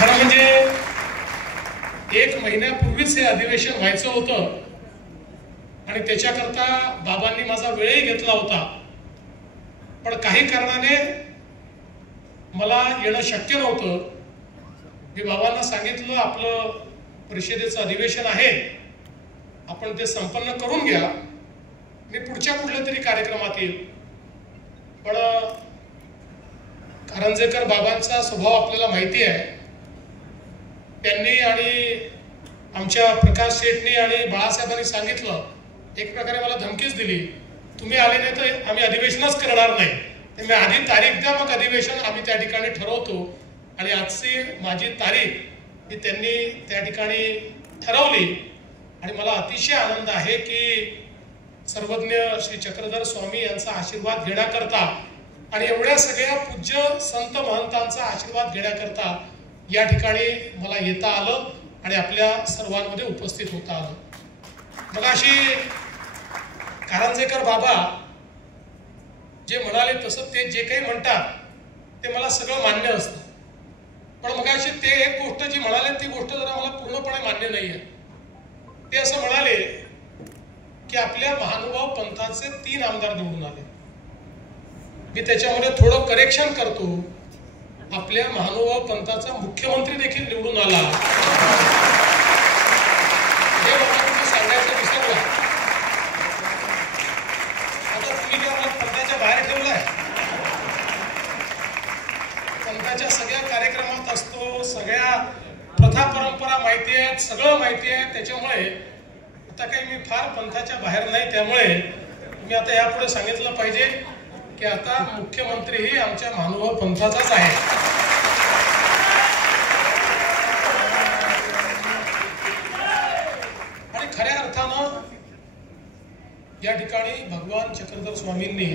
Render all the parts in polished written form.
खरं म्हणजे 1 महिन्यापूर्वीच हे अधिवेशन व्हायचं होतं आणि त्याच्याकरता बाबांनी माझा वेळही घेतला होता, पण काही कारणाने मला येणं शक्य नव्हतं. मी बाबांना सांगितलं आपलं परिषदेचं अधिवेशन आहे, आपण ते संपन्न करून घ्या, मी पुढच्या कुठल्या तरी कार्यक्रमात येईल. पण कारंजेकर बाबांचा स्वभाव आपल्याला माहिती आहे. त्यांनी आणि आमच्या प्रकाश शेटनी आणि बाळासाहेबांनी सांगितलं, एक प्रकारे मला धमकीच दिली, तुम्ही आले नाही तर आम्ही अधिवेशनच करणार नाही. त्यामुळे आधी तारीख द्या, मग अधिवेशन आम्ही त्या ठिकाणी ठरवतो. आणि आजची माझी तारीख ही त्यांनी त्या ठिकाणी ठरवली आणि मला अतिशय आनंद आहे की सर्वज्ञ श्री चक्रधर स्वामी यांचा आशीर्वाद घेण्याकरता आणि एवढ्या सगळ्या पूज्य संत महंतांचा आशीर्वाद घेण्याकरता या ठिकाणी मला येता आलं आणि आपल्या सर्वांमध्ये उपस्थित होता आलं. मग अशी कारंजेकर बाबा जे म्हणाले तसं ते जे काही म्हणतात ते मला सगळं मान्य असतं, पण मग अशी ते एक गोष्ट जी म्हणाले ती गोष्ट जरा मला पूर्णपणे मान्य नाही आहे. ते असं म्हणाले की आपल्या महानुभाव पंथाचे 3 आमदार निवडून आले. मी त्याच्यामध्ये थोडं करेक्शन करतो, आपल्या महानुभाव पंथाचा मुख्यमंत्री देखील निवडून आला. हे मला तुम्ही सांगायचं विसरला. आता तुम्ही काय मला पंथाच्या बाहेर ठेवलाय? पंथाच्या सगळ्या कार्यक्रमात असतो, सगळ्या प्रथा परंपरा माहिती आहेत, सगळं माहिती आहे. त्याच्यामुळे आता काही मी फार पंथाच्या बाहेर नाही. त्यामुळे मी आता यापुढे सांगितलं पाहिजे की आता मुख्यमंत्रीही आमच्या महानुभाव पंथाचाच आहे. आणि खऱ्या अर्थानं या ठिकाणी भगवान चक्रधर स्वामींनी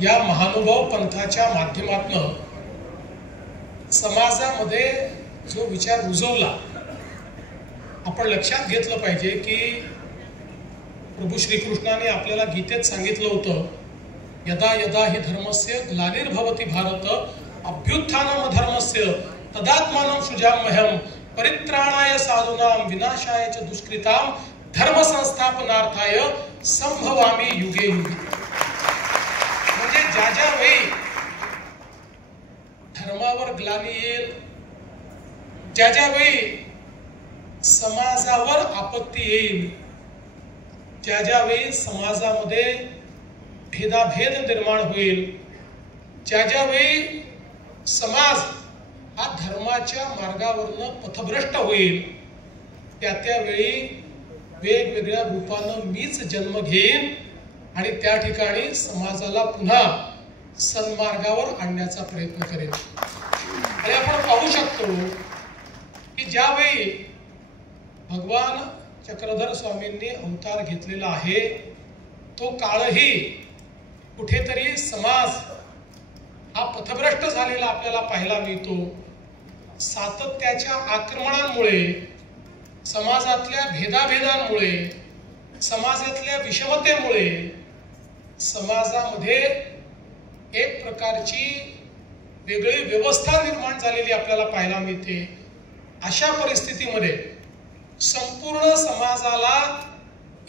या महानुभाव पंथाच्या माध्यमातून समाजामध्ये जो विचार रुजवला, आपण लक्षात घेतलं पाहिजे की प्रभू श्रीकृष्णाने आपल्याला गीतेत सांगितलं होतं, यदा यदा हि धर्मस्य ग्लानिर्भवति भारत अभ्युत्थानम धर्मस्य तदात्मानं सृजाम्यहं परित्राणाय साधूनां विनाशाय च दुष्कृतां धर्म संस्थापनार्थाय संभवामि युगे युगे. म्हणजे ज्या ज्या वेळी धर्मावर ग्लानी येईल, ज्या ज्या वेळी समाजावर आपत्ती येईल, ज्या ज्या वेळी समाजामध्ये भेदाभेद निर्माण होईल, ज्या ज्या वेळी समाज हा धर्माच्या मार्गावरनं पथभ्रष्ट होईल, त्या त्यावेळी वेगवेगळ्या रूपानं मीच जन्म घेईन आणि त्या ठिकाणी समाजाला पुन्हा सन्मार्गावर आणण्याचा प्रयत्न करेन. आणि आपण पाहू शकतो की ज्यावेळी भगवान चक्रधर स्वामींनी अवतार घेतलेला आहे, तो काळही कुठेतरी समाज हा पथभ्रष्ट झालेला आपल्याला पाहायला मिळतो. सातत्याच्या आक्रमणांमुळे, समाजातल्या भेदाभेदांमुळे, समाजातल्या विषमतेमुळे समाजामध्ये एक प्रकारची वेगळी व्यवस्था निर्माण झालेली आपल्याला पाहायला मिळते. अशा परिस्थितीमध्ये संपूर्ण समाजाला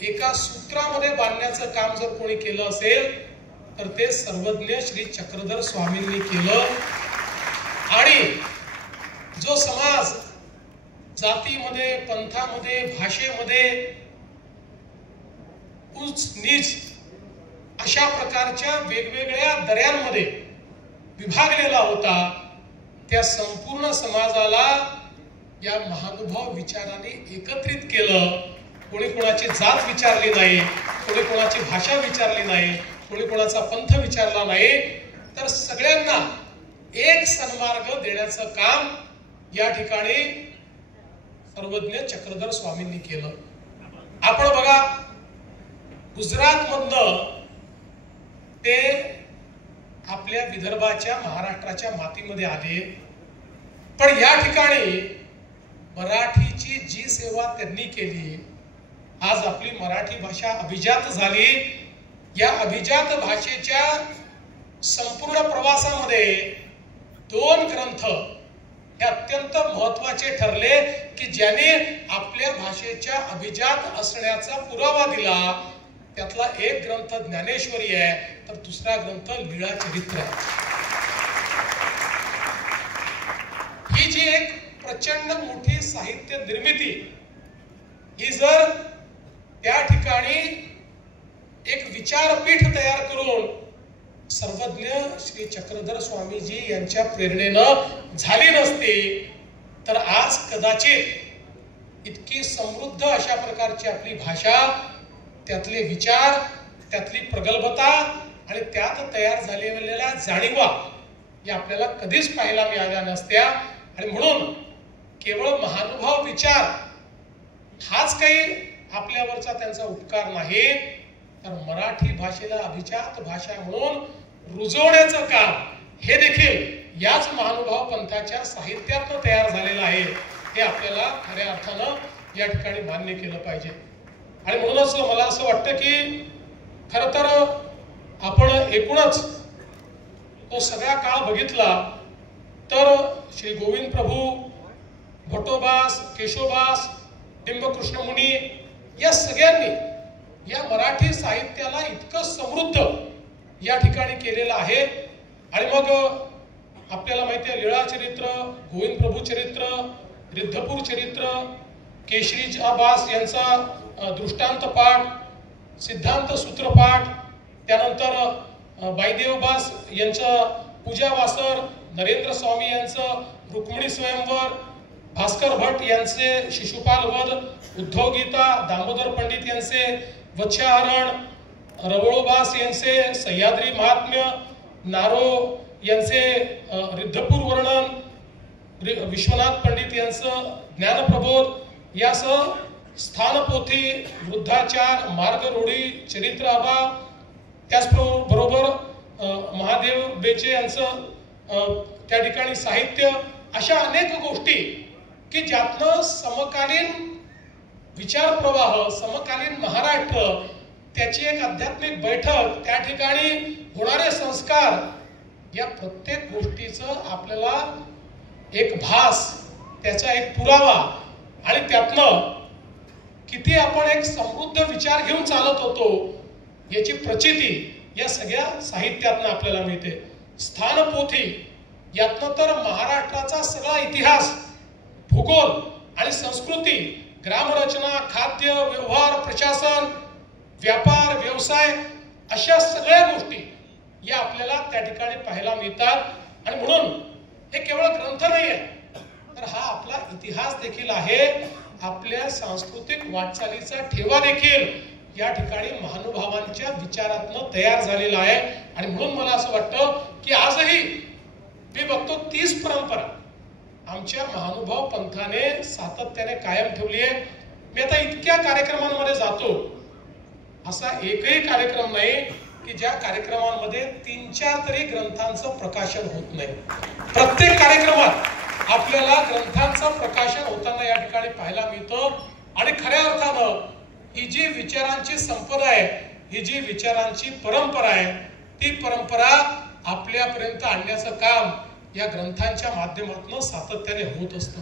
एका सूत्रामध्ये बांधण्याचं काम जर कोणी केलं असेल तर ते सर्वज्ञ श्री चक्रधर स्वामींनी केलं. आणि जो समाज जातीमध्ये, पंथामध्ये, भाषेमध्ये उच्च नीच अशा प्रकारच्या वेगवेगळ्या दऱ्यांमध्ये विभागलेला होता, त्या संपूर्ण समाजाला या महानुभाव विचाराने एकत्रित केलं. कोणी कोणाची जात विचारली नाही, कोणी कोणाची भाषा विचारली नाही, कोणी कोणाचा पंथ विचारला नाही, तर सगळ्यांना एक सन्मार्ग देण्याचं काम या ठिकाणी सर्वज्ञ चक्रधर स्वामींनी केलं. आपण बघा, गुजरात मधनं ते आपल्या विदर्भाच्या, महाराष्ट्राच्या मातीमध्ये आले, पण या ठिकाणी मराठीची जी सेवा त्यांनी केली, आज आपली मराठी भाषा अभिजात झाली. या अभिजात भाषेच्या संपूर्ण प्रवासामध्ये 2 ग्रंथ हे अत्यंत महत्वाचे ठरले की ज्याने आपल्या भाषेच्या अभिजात असण्याचा पुरावा दिला. त्यातला एक ग्रंथ ज्ञानेश्वरी आहे, तर दुसरा ग्रंथ लीळा चरित्र आहे. ही जी एक प्रचंड मोठी साहित्य निर्मिती, ही जर त्या ठिकाणी एक विचारपीठ तयार करून सर्वज्ञ श्री चक्रधर स्वामीजी यांच्या प्रेरणेनं झाली नसती, तर आज कदाचित इतकी समृद्ध अशा प्रकारची आपली भाषा, त्यातले विचार, त्यातली प्रगल्भता आणि त्यात तयार झालेल्या जाणीवा या आपल्याला कधीच पाहायला मिळाल्या नसत्या. आणि म्हणून केवळ महानुभाव विचार हाच काही आपल्यावरचा त्यांचा उपकार नाही, तर मराठी भाषेला अभिजात भाषा म्हणून रुजवण्याचं काम हे देखील याच महानुभाव पंथाच्या साहित्यातून तयार झालेलं आहे. हे आपल्याला खऱ्या अर्थानं या ठिकाणी मान्य केलं पाहिजे. आणि म्हणूनच मला असं वाटतं की खरं तर आपण एकूणच तो सगळा काळ बघितला तर श्री गोविंद प्रभू, भट्टोबास, केशवदास, डिंबकृष्ण मुनी या सगळ्यांनी या मराठी साहित्याला इतकं समृद्ध या ठिकाणी केलेलं आहे. आणि मग आपल्याला माहिती आहे लीळा चरित्र, गोविंद प्रभू चरित्र, रिद्धपूर चरित्र, केशरीबास यांचा दृष्टांत पाठ, सिद्धांत सूत्रपाठ, त्यानंतर बाईदेवबास यांचं पूजा वासर, नरेंद्र स्वामी यांचं रुक्मिणी स्वयंवर, भास्कर भट यांचे शिशुपाल वध, उद्धव गीता, दामोदर पंडित यांचे वत्स्याहरण, रवळोबास यांचे सह्याद्री महात्म्य, नारो यांचे रिद्धपूर वर्णन, विश्वनाथ पंडित यांचं ज्ञानप्रबोध यासह स्थानपोथी, वृद्धाचार, मार्गरूढी, चरित्र आभा, त्याचबरोबर महादेव बेचे यांचं त्या ठिकाणी साहित्य, अशा अनेक गोष्टी की ज्यातनं समकालीन विचार प्रवाह, समकालीन महाराष्ट्र, त्याची एक आध्यात्मिक बैठक, त्या ठिकाणी होणारे संस्कार, या प्रत्येक गोष्टीचं आपल्याला एक भास, त्याचा एक पुरावा आणि त्यातनं किती आपण एक समृद्ध विचार घेऊन चालत होतो याची प्रचिती या सगळ्या साहित्यातनं आपल्याला मिळते. स्थानपोथी यातनं तर महाराष्ट्राचा सगळा इतिहास, भूगोल आणि संस्कृती, ग्रामरचना, खाद्य, व्यवहार, प्रशासन, व्यापार, व्यवसाय, अशा सगळ्या गोष्टी या आपल्याला त्या ठिकाणी पाहायला मिळतात. आणि म्हणून हे केवळ ग्रंथ नाही आहे, तर हा आपला इतिहास देखील आहे. आपल्या सांस्कृतिक वाटचालीचा ठेवा देखील या ठिकाणी महानुभावांच्या विचारातनं तयार झालेला आहे. आणि म्हणून मला असं वाटतं की आजही मी बघतो तीच परंपरा आमच्या महानुभाव पंथाने सातत्याने कायम ठेवली आहे. मी आता इतक्या कार्यक्रमांमध्ये जातो, असा एकही कार्यक्रम नाही की ज्या कार्यक्रमांमध्ये 3-4 तरी ग्रंथांचं प्रकाशन होत नाही. प्रत्येक कार्यक्रमात आपल्याला ग्रंथांचं प्रकाशन होताना या ठिकाणी पाहायला मिळतं. आणि खऱ्या अर्थानं ही जी विचारांची संपदा आहे, ही जी विचारांची परंपरा आहे, ती परंपरा आपल्यापर्यंत आणण्याचं काम या ग्रंथांच्या माध्यमातून सातत्याने होत असतं.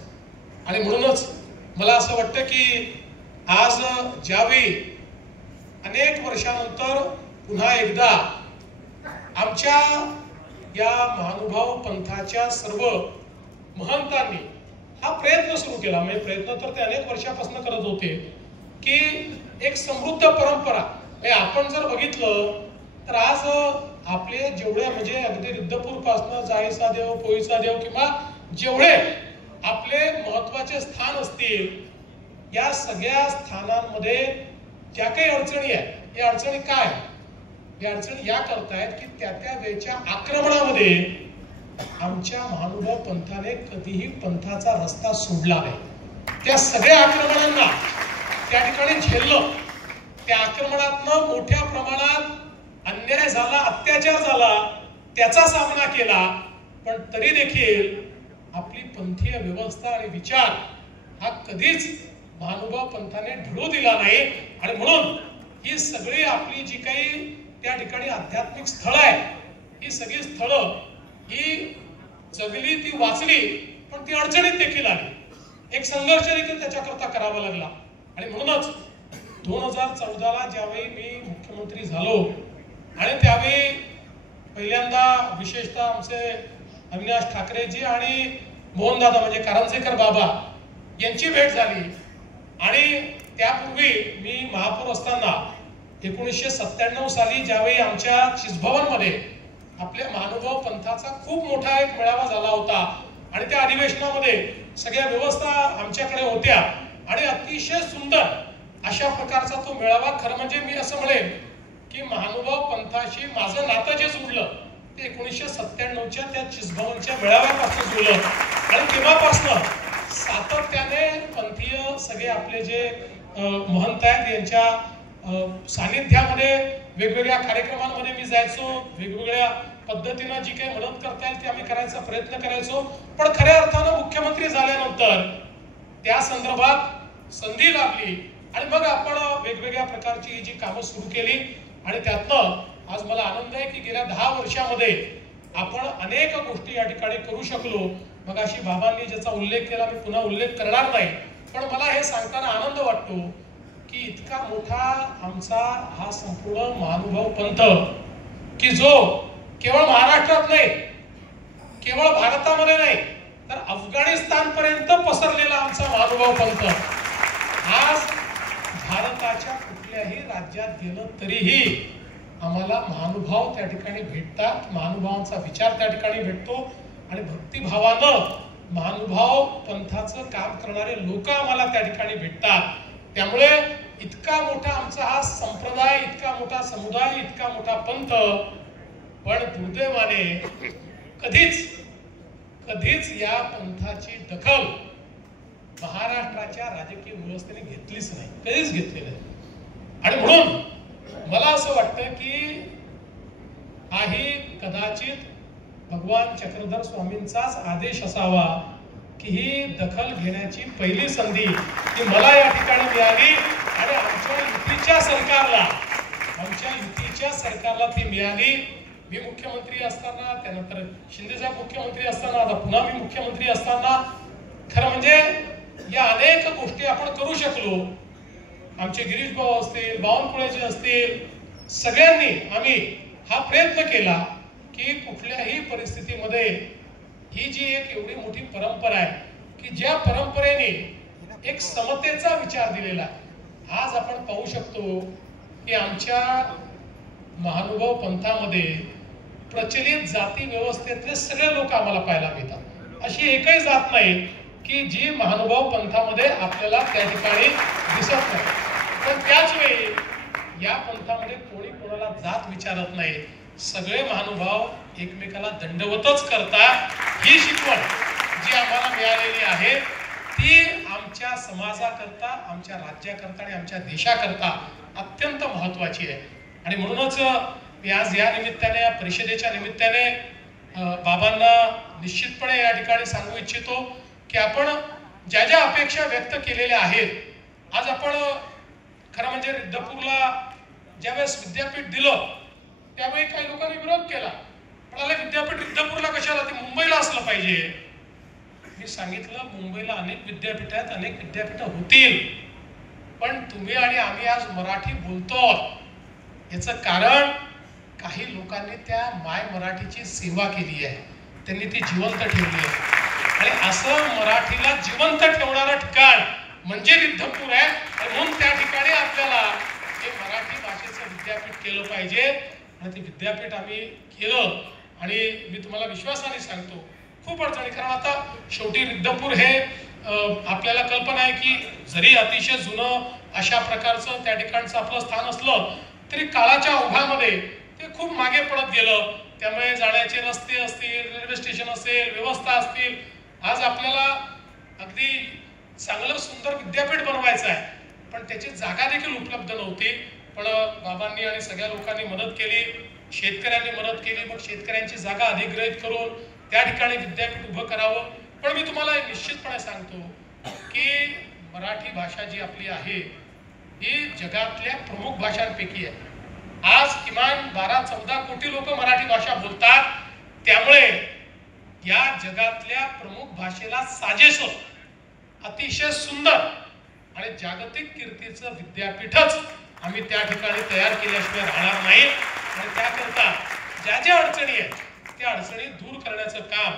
आणि म्हणूनच मला असं वाटतं की आज ज्यावेळी अनेक वर्षानंतर पुन्हा एकदा आमच्या या महानुभाव पंथाच्या सर्व महंतांनी हा प्रयत्न सुरू केला. म्हणजे प्रयत्न तर ते अनेक वर्षापासून करत होते की एक समृद्ध परंपरा, आपण जर बघितलं तर आज आपले जेवढे म्हणजे अगदी रिद्धपूर पासून जाळीचा देव, पोईचा देव किंवा जेवढे आपले महत्वाचे स्थान असतील, या सगळ्या स्थानांमध्ये ज्या काही अडचणी आहेत, या अडचणी काय, या अडचणी या करतायत की त्या वेळच्या आक्रमणामध्ये आमच्या महानुभाव पंथाने कधीही पंथाचा रस्ता सोडला नाही. त्या सगळ्या आक्रमणांना त्या ठिकाणी झेललं. त्या आक्रमणातनं मोठ्या प्रमाणात अन्याय झाला, अत्याचार झाला, त्याचा सामना केला, पण तरी देखील आपली पंथीय व्यवस्था आणि विचार हा कधीच महानुभाव पंथाने ढळू दिला नाही. आणि म्हणून ही सगळी आपली जी काही त्या ठिकाणी आध्यात्मिक स्थळ आहे, ही सगळी स्थळं ही जगली, ती वाचली, पण पण ती अडचणीत देखील आली, एक संघर्ष देखील त्याच्याकरता करावा लागला. आणि म्हणूनच 2014ला ज्यावेळी मी मुख्यमंत्री झालो आणि त्यावेळी पहिल्यांदा विशेषतः आमचे अविनाश ठाकरेजी आणि मोहनदादा म्हणजे कारंजेकर बाबा यांची भेट झाली. आणि त्यापूर्वी मी महापौर असताना 1997 साली ज्यावेळी आमच्या चिसभवनमध्ये आपल्या महानुभाव पंथाचा खूप मोठा एक मेळावा झाला होता आणि त्या अधिवेशनामध्ये सगळ्या व्यवस्था आमच्याकडे होत्या आणि अतिशय सुंदर अशा प्रकारचा तो मेळावा. खरं म्हणजे मी असं म्हणेन की महानुभाव पंथाशी माझं नातं जे जुळलं ते 1997च्या त्या चिसभवनच्या मेळाव्यापासून जुळलं. आणि तेव्हापासून सातत्याने पंथीय सगळे आपले जे महंत आहेत यांच्या सानिध्यामध्ये वेगवेगळ्या कार्यक्रमांमध्ये मी जायचो, वेगवेगळ्या पद्धतीनं जी काही मदत करता येईल ती आम्ही करायचा प्रयत्न करायचो. पण खऱ्या अर्थानं मुख्यमंत्री झाल्यानंतर त्या संदर्भात संधी लाभली आणि मग आपण वेगवेगळ्या प्रकारची जी कामं सुरू केली. आणि त्यातनं आज मला आनंद आहे की गेल्या 10 वर्षामध्ये आपण अनेक गोष्टी या ठिकाणी करू शकलो. मग अशी बाबांनी ज्याचा उल्लेख केला मी पुन्हा उल्लेख करणार नाही, पण मला हे सांगताना आनंद वाटतो की इतका मोठा आमचा हा संपूर्ण महानुभाव पंथ की जो केवळ महाराष्ट्रात नाही, केवळ भारतामध्ये नाही, तर अफगाणिस्तान पर्यंत पसरलेला आमचा महानुभाव पंथ आज भारताच्या कुठल्याही राज्यात गेलं तरीही आम्हाला महानुभाव त्या ठिकाणी भेटतात, महानुभावांचा विचार त्या ठिकाणी भेटतो आणि भक्तिभावानं महानुभाव पंथाचं काम करणारे लोक आम्हाला त्या ठिकाणी भेटतात. त्यामुळे इतका मोठा आमचा हा संप्रदाय, इतका मोठा समुदाय, इतका मोठा पंथ, पण दुर्दैवाने कधीच या पंथाची दखल महाराष्ट्राच्या राजकीय व्यवस्थेने घेतलीच नाही, कधीच घेतली नाही. आणि म्हणून मला असं वाटतं की हाही कदाचित भगवान चक्रधर स्वामींचाच आदेश असावा की ही दखल घेण्याची पहिली संधी ती मला या ठिकाणी मिळाली आणि आमच्या युतीच्या सरकारला ती मिळाली. मी मुख्यमंत्री असताना, त्यानंतर शिंदेसाहेब मुख्यमंत्री असताना, आता पुन्हा मी मुख्यमंत्री असताना खरं म्हणजे या अनेक गोष्टी आपण करू शकलो. आमचे गिरीश भाऊ असतील, बावनकुळेजी असतील, सगळ्यांनी आम्ही हा प्रयत्न केला की कुठल्याही परिस्थितीमध्ये ही जी एक एवढी मोठी परंपरा आहे की ज्या परंपरेने एक समतेचा विचार दिलेला आहे. आज आपण पाहू शकतो की आमच्या महानुभाव पंथामध्ये प्रचलित जाती व्यवस्थेतले सगळे लोक आम्हाला पाहायला मिळतात. अशी एकही जात नाही की जी महानुभाव पंथामध्ये आपल्याला त्या ठिकाणी दिसत नाही. पण त्याच वेळी या पंथामध्ये कोणी कोणाला जात विचारत नाही, सगळे महानुभाव एकमेकाला दंडवतच करतात. ही शिकवण जी आम्हाला मिळालेली आहे ती आमच्या समाजाकरता, आमच्या राज्याकरता आणि आमच्या देशाकरता अत्यंत महत्वाची आहे. आणि म्हणूनच मी आज या निमित्ताने, या परिषदेच्या निमित्ताने बाबांना निश्चितपणे या ठिकाणी सांगू इच्छितो की आपण ज्या ज्या अपेक्षा व्यक्त केलेल्या आहेत, आज आपण खरं म्हणजे रिद्धपूरला ज्यावेळेस विद्यापीठ दिलं त्यावेळी काही लोकांनी विरोध केला, म्हणाले विद्यापीठ रिद्धपूरला कशाला, ते मुंबईला असलं पाहिजे. मी सांगितलं मुंबईला अनेक विद्यापीठ आहेत, अनेक विद्यापीठं होतील, पण तुम्ही आणि आम्ही आज मराठी बोलतो याचं कारण काही लोकांनी त्या माय मराठीची सेवा केली आहे, त्यांनी ती जिवंत ठेवली आहे. आणि असं मराठीला जिवंत ठेवणारं ठिकाण म्हणजे रिद्धपूर आहे. म्हणून त्या ठिकाणी आपल्याला हे मराठी भाषेचं विद्यापीठ केलं पाहिजे आणि ते विद्यापीठ आम्ही केलं. आणि मी तुम्हाला विश्वासाने सांगतो खूप अडचणी, कारण आता शेवटी रिद्धपूर हे आपल्याला कल्पना आहे की जरी अतिशय जुनं अशा प्रकारचं त्या ठिकाणचं आपलं स्थान असलं तरी काळाच्या ओघामध्ये ते खूप मागे पडत गेलं. त्यामुळे जाण्याचे रस्ते असतील, रेल्वे स्टेशन असेल, व्यवस्था असतील, आज आपल्याला अगदी चांगलं सुंदर विद्यापीठ बनवायचं आहे, पण त्याची जागा देखील उपलब्ध नव्हती. पण बाबांनी आणि सगळ्या लोकांनी मदत केली, शेतकऱ्यांनी मदत केली. मग शेतकऱ्यांची जागा अधिग्रहित करून त्या ठिकाणी विद्यापीठ उभं करावं. पण मी तुम्हाला निश्चितपणे सांगतो की मराठी भाषा जी आपली आहे ही जगातल्या प्रमुख भाषांपैकी आहे. आज किमान 12-14 कोटी लोक मराठी भाषा बोलतात. त्यामुळे या जगातल्या प्रमुख भाषेला साजेस होत अतिशय सुंदर आणि जागतिक कीर्तीचं विद्यापीठच आम्ही त्या ठिकाणी तयार केल्याशिवाय राहणार नाही। आणि त्याकरता ज्या ज्या अडचणी आहेत त्या अडचणी दूर करण्याचं काम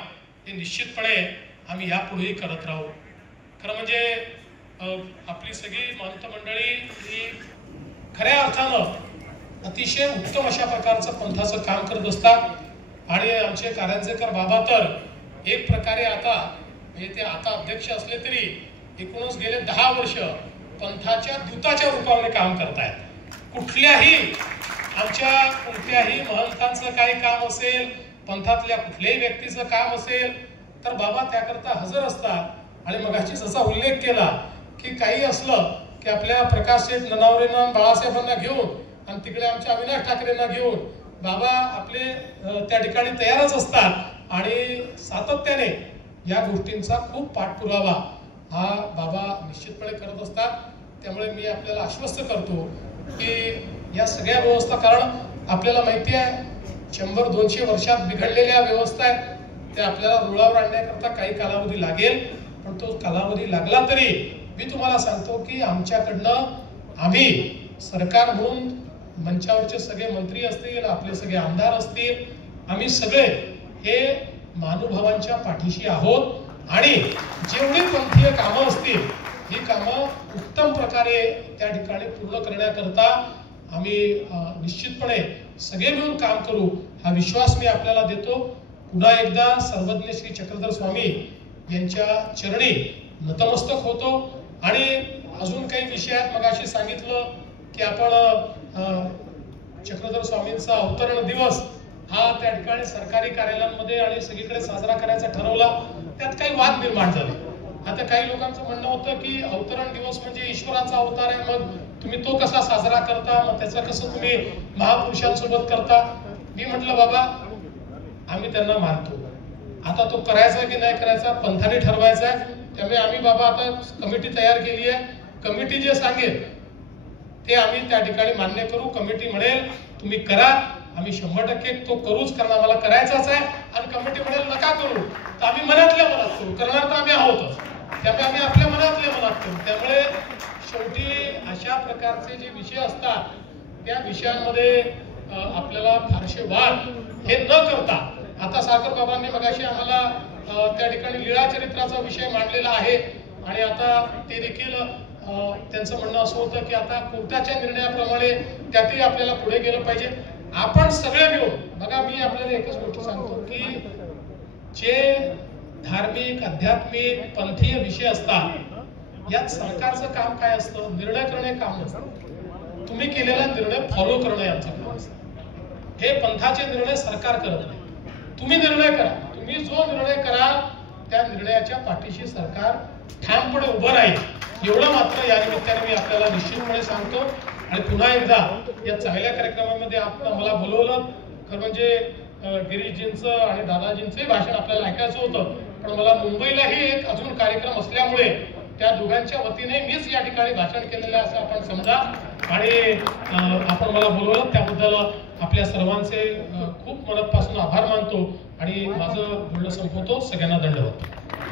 हे निश्चितपणे आम्ही यापुढेही करत राहू। खरं म्हणजे आपली सगळी महंत मंडळी ही खऱ्या अर्थानं अतिशय उत्तम अशा प्रकारचं पंथाचं काम करत असतात। आणि आमचे कारंजेकर बाबा तर एक प्रकारे आता म्हणजे ते आता अध्यक्ष असले तरी एकूणच गेले 10 वर्ष पंथाच्या दूताच्या रूपाने काम करतायत। कुठल्याही महंतांचं काही काम असेल, पंथातल्या कुठल्याही व्यक्तीचं काम असेल तर बाबा त्याकरता हजर असतात। आणि मगाशी जसा उल्लेख केला की काही असलं की आपल्या प्रकाश शेठ ननावरेंना बाळासाहेबांना घेऊन आणि तिकडे आमच्या अविनाश ठाकरेंना घेऊन बाबा आपले त्या ठिकाणी तयारच असतात आणि सातत्याने या गोष्टींचा खूप पाठपुरावा हा बाबा निश्चितपणे करत असतात। त्यामुळे मी आपल्याला आश्वस्त करतो की या सगळ्या व्यवस्था, कारण आपल्याला माहिती आहे 100-200 वर्षात बिघडलेल्या व्यवस्था आहेत त्या आपल्याला रुळावर आणण्याकरता काही कालावधी लागेल। पण तो कालावधी लागला तरी मी तुम्हाला सांगतो की आमच्याकडनं आम्ही सरकार म्हणून मंचावरचे सगळे मंत्री असतील, आपले सगळे आमदार असतील, आम्ही सगळे हे महानुभावांच्या पाठीशी आहोत। आणि जेवढी पंथीय कामं असतील ही कामं उत्तम प्रकारे त्या ठिकाणी पूर्ण करण्याकरता आम्ही निश्चितपणे सगळे मिळून काम करू हा विश्वास मी आपल्याला देतो। पुन्हा एकदा सर्वज्ञ श्री चक्रधर स्वामी यांच्या चरणी नतमस्तक होतो। आणि अजून काही विषयात मगाशी सांगितलं की आपण चक्रधर स्वामींचा अवतरण दिवस हा त्या ठिकाणी सरकारी कार्यालयांमध्ये आणि सगळीकडे साजरा करायचा ठरवला। त्यात काही वाद निर्माण झाले। आता काही लोकांचं म्हणणं होतं की अवतरण दिवस म्हणजे ईश्वराचा अवतार आहे, मग तुम्ही तो कसा साजरा करता, मग त्याचं कसं तुम्ही महापुरुषांसोबत करता। मी म्हटलं बाबा आम्ही त्यांना मानतो, आता तो करायचा की नाही करायचा पंथाने ठरवायचा आहे। त्यामुळे आम्ही बाबा आता कमिटी तयार केली आहे, कमिटी जे सांगेल ते आम्ही त्या ठिकाणी मान्य करू। कमिटी म्हणेल तुम्ही करा, आम्ही 100% तो करूच, कारण आम्हाला करायचाच आहे। आणि कमिटी म्हणेल नका करू तर आम्ही मनातल्या मनात करू, करणार तर आम्ही आहोतच, त्यामुळे आम्ही आपल्या मनातल्या मनात करू। त्यामुळे शेवटी अशा प्रकारचे जे विषय असतात त्या विषयांमध्ये आपल्याला फारसे वाद हे न करता, आता सागर बाबांनी मगाशी आम्हाला त्या ठिकाणी लीळा चरित्राचा विषय मांडलेला आहे आणि आता ते देखील त्यांचं म्हणणं असं होतं की आता कोर्टाच्या निर्णयाप्रमाणे त्यातही आपल्याला पुढे गेलं पाहिजे। आपण सगळे मिळून बघा, मी आपल्याला एकच गोष्ट सांगतो की जे धार्मिक, आध्यात्मिक, पंथीय विषय असतात यात सरकारचं काम काय असतं, निर्णय करणे काम नसतं। तुम्ही केलेला निर्णय फॉलो करणं याचं काम असतं। हे पंथाचे निर्णय सरकार करत नाही, तुम्ही निर्णय करा। तुम्ही जो निर्णय कराल त्या निर्णयाच्या पाठीशी सरकार ठामपणे उभं राहील, एवढं मात्र या निमित्ताने मी आपल्याला निश्चितपणे सांगतो। आणि पुन्हा एकदा या चांगल्या कार्यक्रमामध्ये आपण मला बोलवलं, खरं म्हणजे गिरीशजींचं आणि दादाजींचंही भाषण आपल्याला ऐकायचं होतं, पण मला मुंबईलाही एक अजून कार्यक्रम असल्यामुळे त्या दोघांच्या वतीने मीच या ठिकाणी भाषण केलेलं असं आपण समजा। आणि आपण मला बोलवलं त्याबद्दल आपल्या सर्वांचे खूप मनापासून आभार मानतो आणि माझं बोलणं संपवतो। सगळ्यांना धन्यवाद।